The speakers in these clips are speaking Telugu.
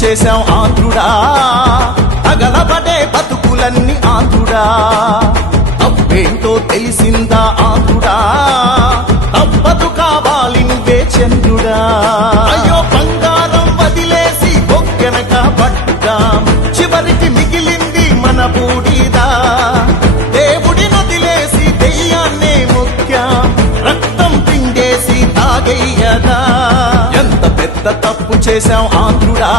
చేశాం ఆంధ్రుడా, తగలబడే బతుకులన్నీ ఆంధ్రుడా. తప్పేంటో తెలిసిందా ఆంధ్రుడా, తప్పదు కావాలి నువ్వే చంద్రుడా. అయ్యో బంగారం వదిలేసి బొక్కెనక పట్టుదాం, చివరికి మిగిలింది మన బూడిదా. దేవుడిని వదిలేసి దెయ్యాన్నే ముఖ్యం, రక్తం పిండేసి తాగయ్యదా. ఎంత పెద్ద తప్పు చేశాం ఆంధ్రుడా,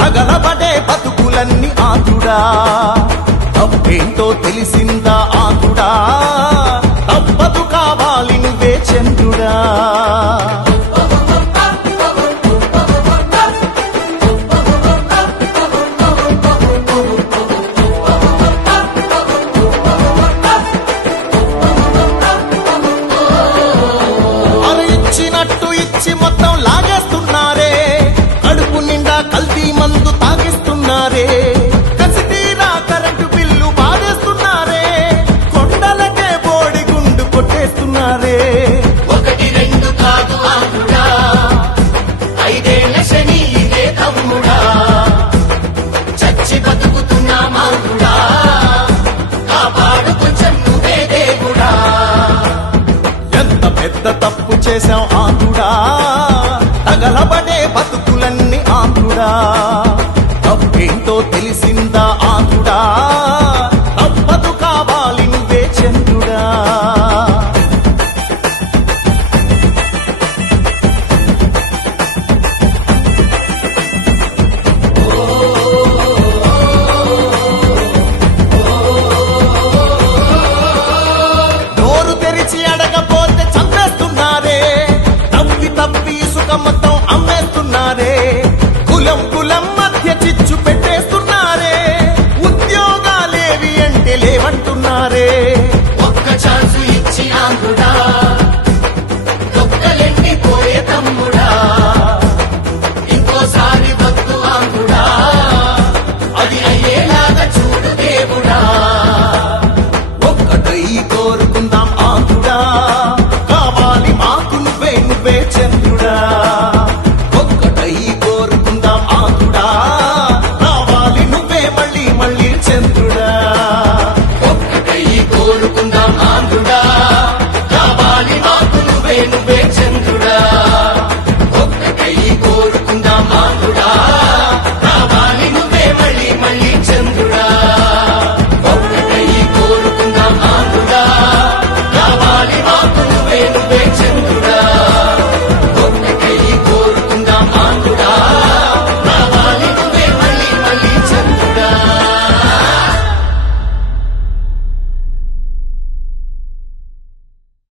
తగలబడే బతుకులన్నీ ఆంధ్రుడా. తప్పేంటో తెలిసిందా ఆంధ్రుడా, తప్పదు కావాలి నువ్వే చంద్రుడా. ఇచ్చినట్టు ఇచ్చి మొత్తం లాగేస్తున్నారే, కడుపు నిండా కల్తీ మందు తాగిస్తున్నారే. కసితీరా కరెంటు బిల్లు బాధేస్తున్నారే, కొండలకే బోడి గుండు కొట్టేస్తున్నారే. ఒకటి రెండు కాదు ఆంధ్రుడా, ఐదేళ్ల శని ఇదే తమ్ముడా. చచ్చి బతుకుతున్నా ఆంధ్రుడా, కాపాడు కొంచెం నువ్వే దేవుడా. ఎంత పెద్ద తప్పు చేశాం ఆంధ్రుడా, తగలబడే బతుకులన్నీ ఆంధ్రుడా. తప్పేంటో తెలిసిందా